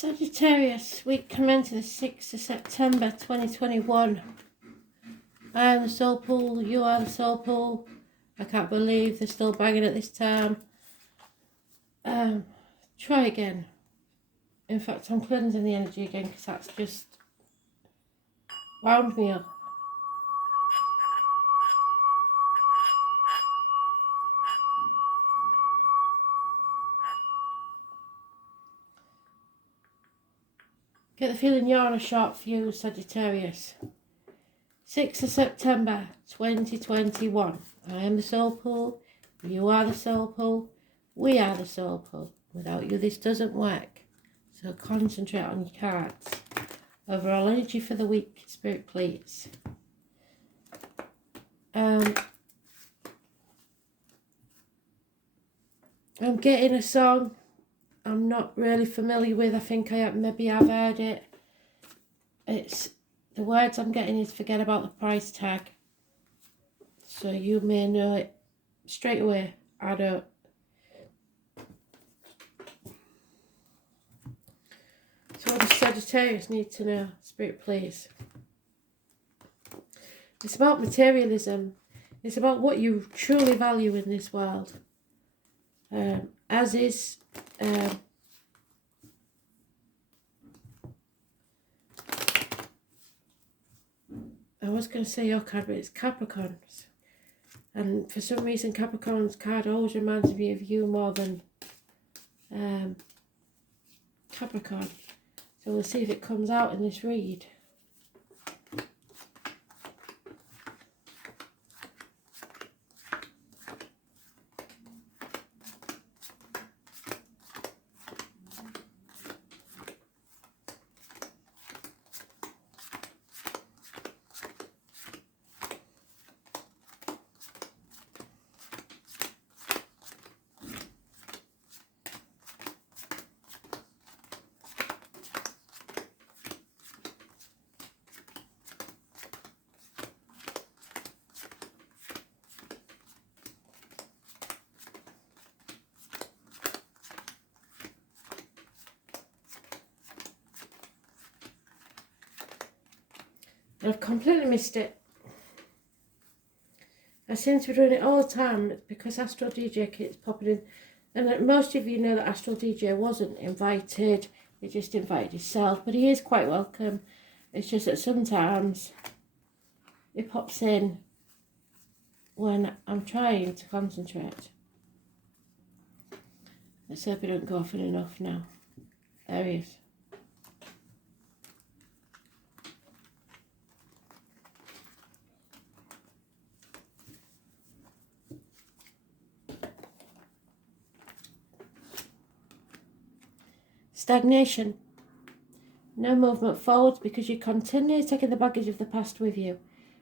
Sagittarius, week commencing the 6th of September 2021. I am the soul pool, you are the soul pool. I can't believe they're still banging at this time. Try again. In fact, I'm cleansing the energy again because that's just wound me up. Get the feeling you're on a short fuse, Sagittarius. 6th of September 2021. I am the soul pool. You are the soul pool. We are the soul pool. Without you, this doesn't work. So concentrate on your cards. Overall energy for the week, Spirit, please. I'm getting a song I'm not really familiar with. I think maybe I've heard it. It's the words I'm getting is forget about the price tag. So you may know it straight away. I don't. So what does Sagittarius need to know? Spirit, please. It's about materialism. It's about what you truly value in this world. As is I was going to say your card, but it's Capricorns. And for some reason, Capricorn's card always reminds me of you more than Capricorn. So we'll see if it comes out in this read. I've completely missed it. I seem to be doing it all the time because Astral DJ keeps popping in. And most of you know that Astral DJ wasn't invited. He just invited himself. But he is quite welcome. It's just that sometimes he pops in when I'm trying to concentrate. Let's hope he don't go off in enough now. There he is. Stagnation. No movement forwards because you continue taking the baggage of the past with you.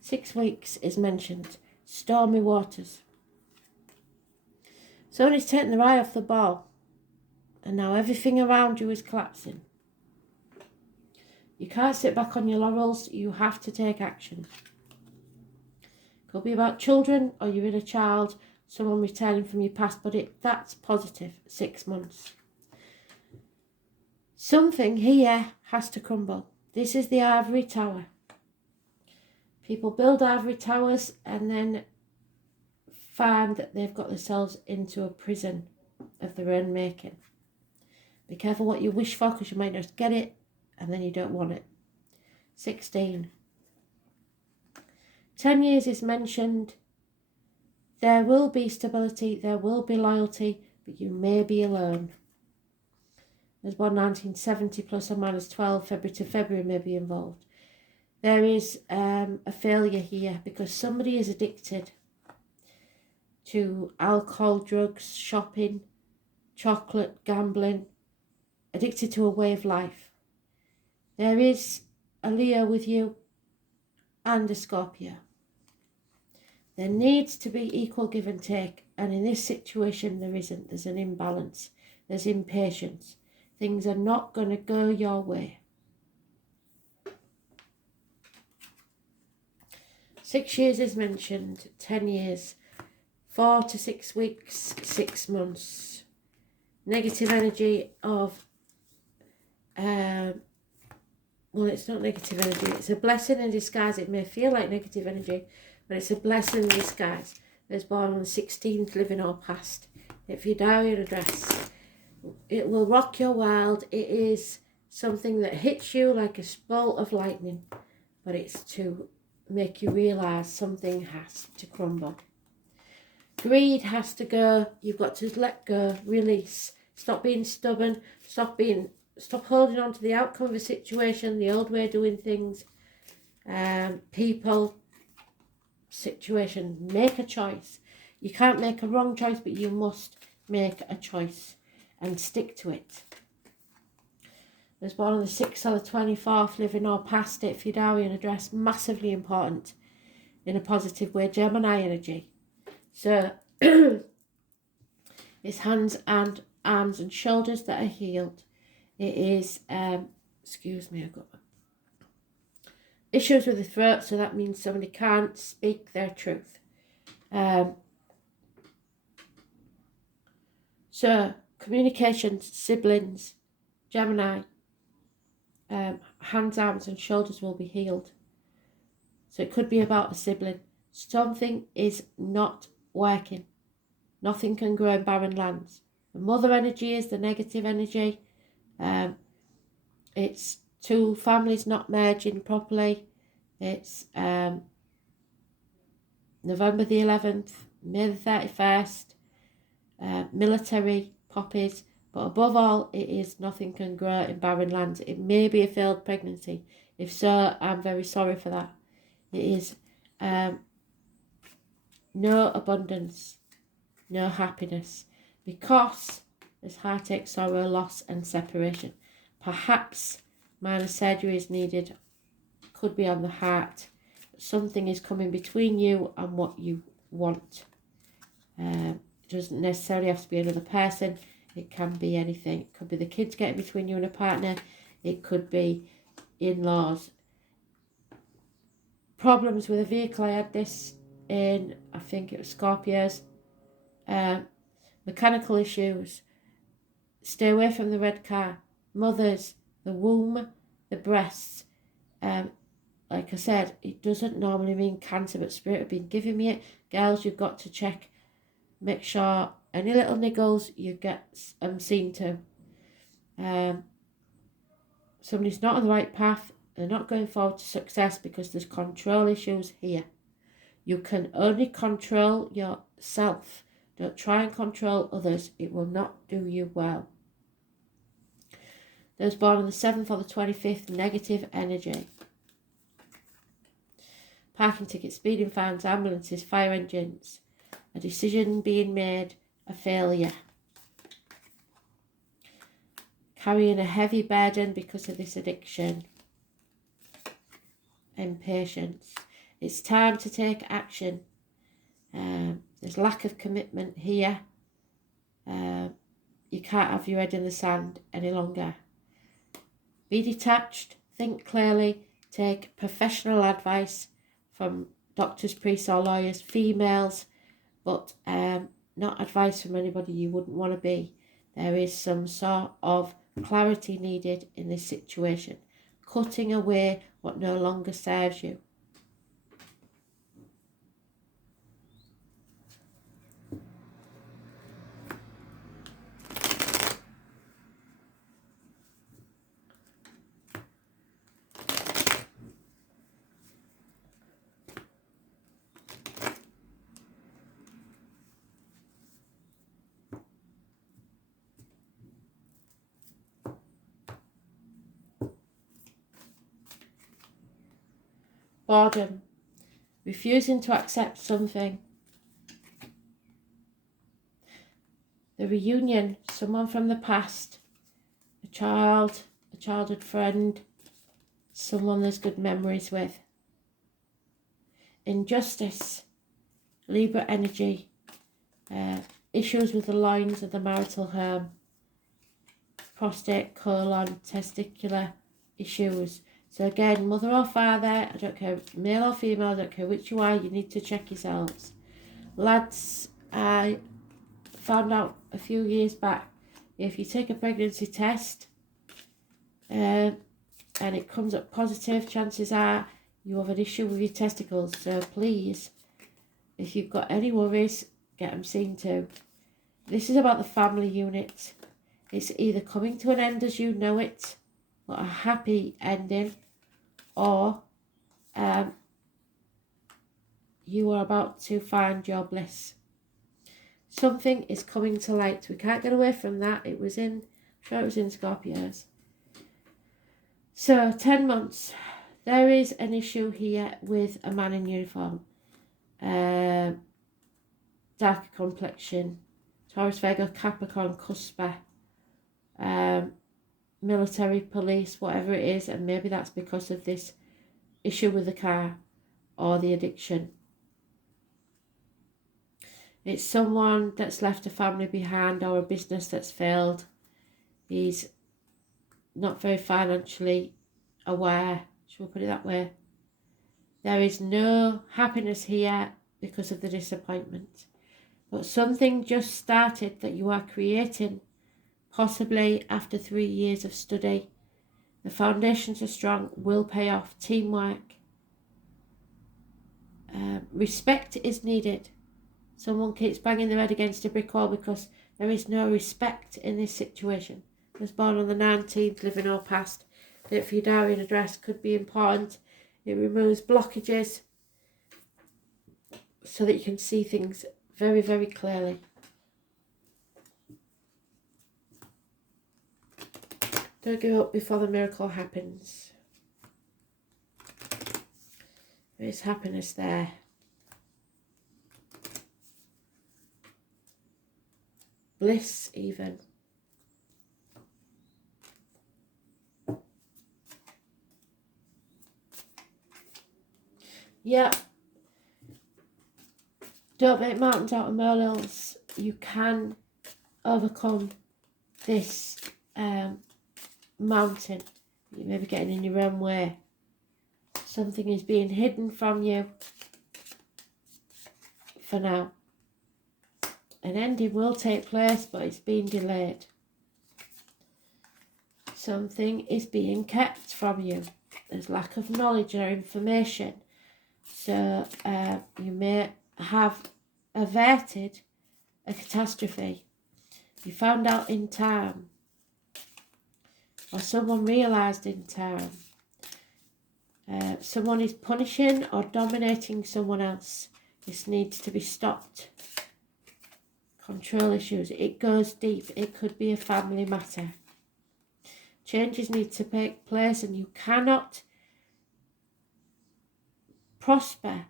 6 weeks is mentioned. Stormy waters. Somebody's taken their eye off the ball. And now everything around you is collapsing. You can't sit back on your laurels. You have to take action. Could be about children or you're in a child. Someone returning from your past. But that's positive. 6 months. Something here has to crumble. This is the ivory tower. People build ivory towers and then find that they've got themselves into a prison of their own making. Be careful what you wish for because you might just get it and then you don't want it. 16. 10 years is mentioned. There will be stability, there will be loyalty, but you may be alone. There's one 1970 plus or minus 12, February to February may be involved. There is a failure here because somebody is addicted to alcohol, drugs, shopping, chocolate, gambling, addicted to a way of life. There is a Leo with you and a Scorpio. There needs to be equal give and take, and in this situation there isn't. There's an imbalance, there's impatience. Things are not going to go your way. 6 years is mentioned, 10 years, 4 to 6 weeks, 6 months. Negative energy of well, it's not negative energy. It's a blessing in disguise. It may feel like negative energy, but it's a blessing in disguise. There's born on the 16th, living or past. If you diary and address, it will rock your world. It is something that hits you like a bolt of lightning, but it's to make you realise something has to crumble. Greed has to go. You've got to let go, release. Stop being stubborn. Stop holding on to the outcome of a situation, the old way of doing things, people, situation. Make a choice. You can't make a wrong choice, but you must make a choice and stick to it. There's born on the 6th or the 24th, living or past it, Fidari and address, massively important in a positive way. Gemini energy. So it's hands and arms and shoulders that are healed. It is, excuse me, I've got issues with the throat, so that means somebody can't speak their truth. So communication, siblings, Gemini, hands, arms and shoulders will be healed. So it could be about a sibling. Something is not working. Nothing can grow in barren lands. The mother energy is the negative energy. It's two families not merging properly. It's November the 11th, May the 31st, military poppies. But above all, it is nothing can grow in barren lands. It may be a failed pregnancy. If so, I'm very sorry for that. It is no abundance, no happiness, because there's heartache, sorrow, loss and separation. Perhaps minor surgery is needed, could be on the heart. Something is coming between you and what you want. It doesn't necessarily have to be another person. It can be anything. It could be the kids getting between you and a partner. It could be in-laws. Problems with a vehicle. I had this in, I think it was Scorpios. Mechanical issues. Stay away from the red car. Mothers, the womb, the breasts. Like I said, it doesn't normally mean cancer, but spirit have been giving me it. Girls, you've got to check. Make sure any little niggles you get seen to. Somebody's not on the right path. They're not going forward to success because there's control issues here. You can only control yourself. Don't try and control others. It will not do you well. Those born on the 7th or the 25th, negative energy. Parking tickets, speeding fines, ambulances, fire engines. A decision being made, a failure. Carrying a heavy burden because of this addiction. Impatience. It's time to take action. There's lack of commitment here. You can't have your head in the sand any longer. Be detached, think clearly, take professional advice from doctors, priests or lawyers, females, but not advice from anybody you wouldn't want to be. There is some sort of clarity needed in this situation. Cutting away what no longer serves you. Boredom. Refusing to accept something. The reunion. Someone from the past. A childhood friend. Someone there's good memories with. Injustice. Libra energy. Issues with the lines of the marital home. Prostate, colon, testicular issues. So again, mother or father, I don't care, male or female, I don't care which you are, you need to check yourselves. Lads, I found out a few years back, if you take a pregnancy test, and it comes up positive, chances are you have an issue with your testicles. So please, if you've got any worries, get them seen to. This is about the family unit. It's either coming to an end as you know it, but a happy ending, or you are about to find your bliss. Something is coming to light. We can't get away from that. It was in, I'm sure it was in Scorpios. So 10 months. There is an issue here with a man in uniform. Darker complexion. Taurus, Virgo, Capricorn, Cusper. Military, police, whatever it is. And maybe that's because of this issue with the car or the addiction. It's someone that's left a family behind or a business that's failed. He's not very financially aware, shall we put it that way. There is no happiness here because of the disappointment. But something just started that you are creating, possibly after 3 years of study. The foundations are strong, will pay off, teamwork. Respect is needed. Someone keeps banging their head against a brick wall because there is no respect in this situation. I was born on the 19th, living or past. Date for your diary and address could be important. It removes blockages so that you can see things very, very clearly. Don't give up before the miracle happens. There is happiness there. Bliss even. Yeah. Don't make mountains out of molehills. You can overcome this mountain. You may be getting in your own way. Something is being hidden from you for now. An ending will take place, but it's being delayed. Something is being kept from you. There's lack of knowledge or information. So you may have averted a catastrophe. You found out in time. Or someone realised in time. Someone is punishing or dominating someone else. This needs to be stopped. Control issues. It goes deep. It could be a family matter. Changes need to take place, and you cannot prosper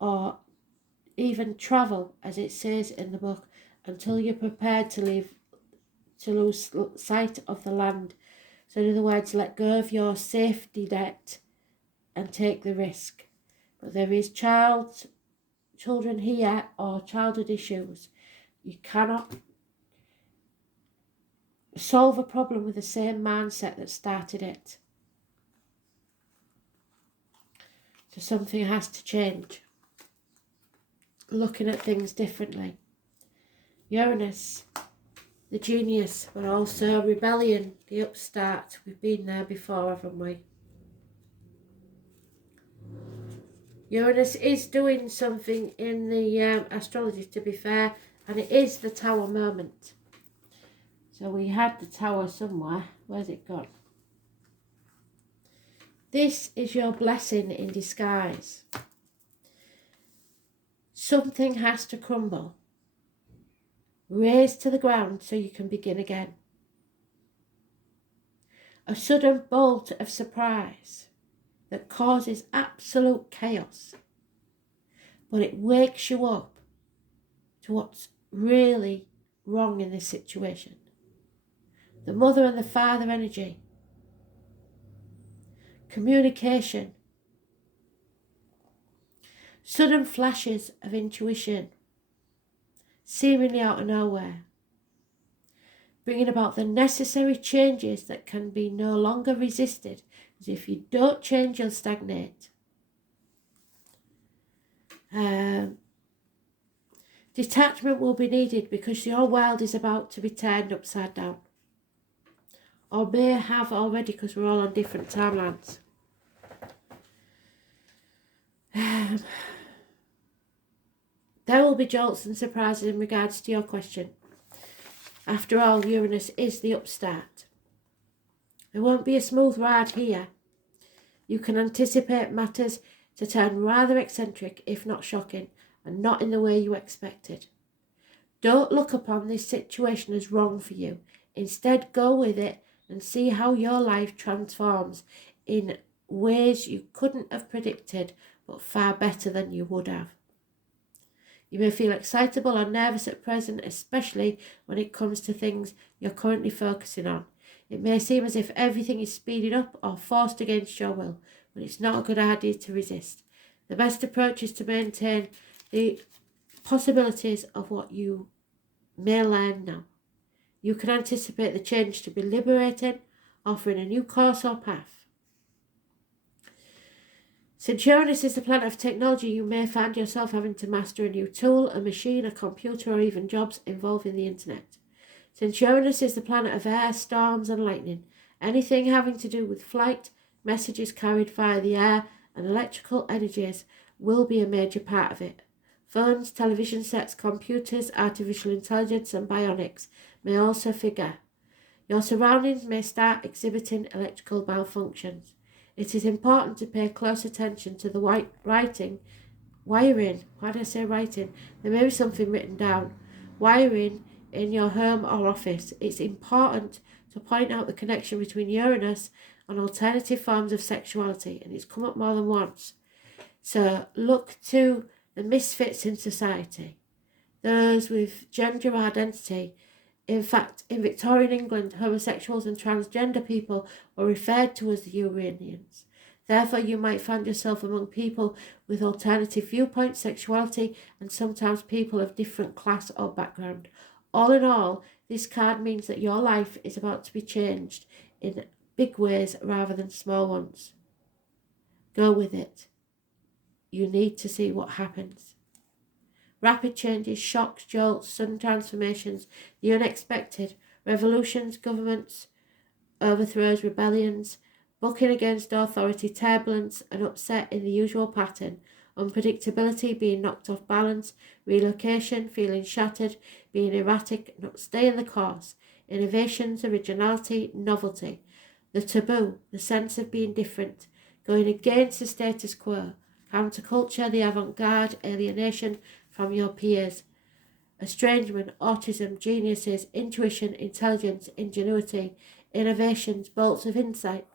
or even travel, as it says in the book, until you're prepared to lose sight of the land. So in other words, let go of your safety net and take the risk. But there is children here or childhood issues. You cannot solve a problem with the same mindset that started it. So something has to change. Looking at things differently. Uranus, the genius, but also rebellion, the upstart. We've been there before, haven't we? Uranus is doing something in the astrology, to be fair, and it is the Tower moment. So we had the Tower somewhere. Where's it gone? This is your blessing in disguise. Something has to crumble. Raise to the ground so you can begin again. A sudden bolt of surprise that causes absolute chaos. But it wakes you up to what's really wrong in this situation. The mother and the father energy. Communication. Sudden flashes of intuition. Seemingly out of nowhere. Bringing about the necessary changes that can be no longer resisted. Because if you don't change, you'll stagnate. Detachment will be needed because your world is about to be turned upside down. or may have already, because we're all on different timelines. There will be jolts and surprises in regards to your question. After all, Uranus is the upstart. It won't be a smooth ride here. You can anticipate matters to turn rather eccentric, if not shocking, and not in the way you expected. Don't look upon this situation as wrong for you. Instead, go with it and see how your life transforms in ways you couldn't have predicted, but far better than you would have. You may feel excitable or nervous at present, especially when it comes to things you're currently focusing on. It may seem as if everything is speeding up or forced against your will, but it's not a good idea to resist. The best approach is to maintain the possibilities of what you may learn now. You can anticipate the change to be liberating, offering a new course or path. Since Uranus is the planet of technology, you may find yourself having to master a new tool, a machine, a computer, or even jobs involving the internet. Since Uranus is the planet of air, storms, and lightning, anything having to do with flight, messages carried via the air, and electrical energies will be a major part of it. Phones, television sets, computers, artificial intelligence, and bionics may also figure. Your surroundings may start exhibiting electrical malfunctions. It is important to pay close attention to the wiring. Why did I say writing? There may be something written down. Wiring in your home or office. It's important to point out the connection between Uranus and alternative forms of sexuality, and it's come up more than once. So look to the misfits in society, those with gender identity. In fact, in Victorian England, homosexuals and transgender people were referred to as the Uranians. Therefore, you might find yourself among people with alternative viewpoints, sexuality, and sometimes people of different class or background. All in all, this card means that your life is about to be changed in big ways rather than small ones. Go with it. You need to see what happens. Rapid changes, shocks, jolts, sudden transformations, the unexpected, revolutions, governments, overthrows, rebellions, bucking against authority, turbulence, and upset in the usual pattern, unpredictability, being knocked off balance, relocation, feeling shattered, being erratic, not staying the course, innovations, originality, novelty, the taboo, the sense of being different, going against the status quo, counterculture, the avant-garde, alienation from your peers, estrangement, autism, geniuses, intuition, intelligence, ingenuity, innovations, bolts of insight,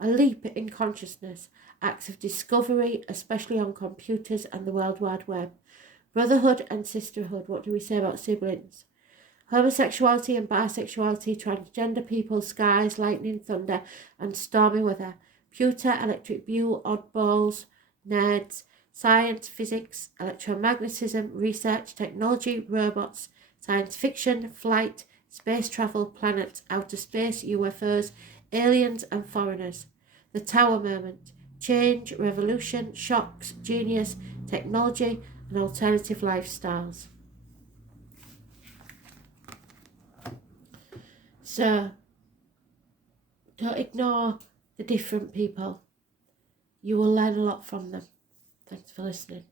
a leap in consciousness, acts of discovery, especially on computers and the World Wide Web, brotherhood and sisterhood. What do we say about siblings? Homosexuality and bisexuality, transgender people, skies, lightning, thunder, and stormy weather, pewter, electric blue, oddballs, nerds, science, physics, electromagnetism, research, technology, robots, science fiction, flight, space travel, planets, outer space, UFOs, aliens and foreigners. The Tower moment, change, revolution, shocks, genius, technology and alternative lifestyles. So, don't ignore the different people. You will learn a lot from them. Thanks for listening.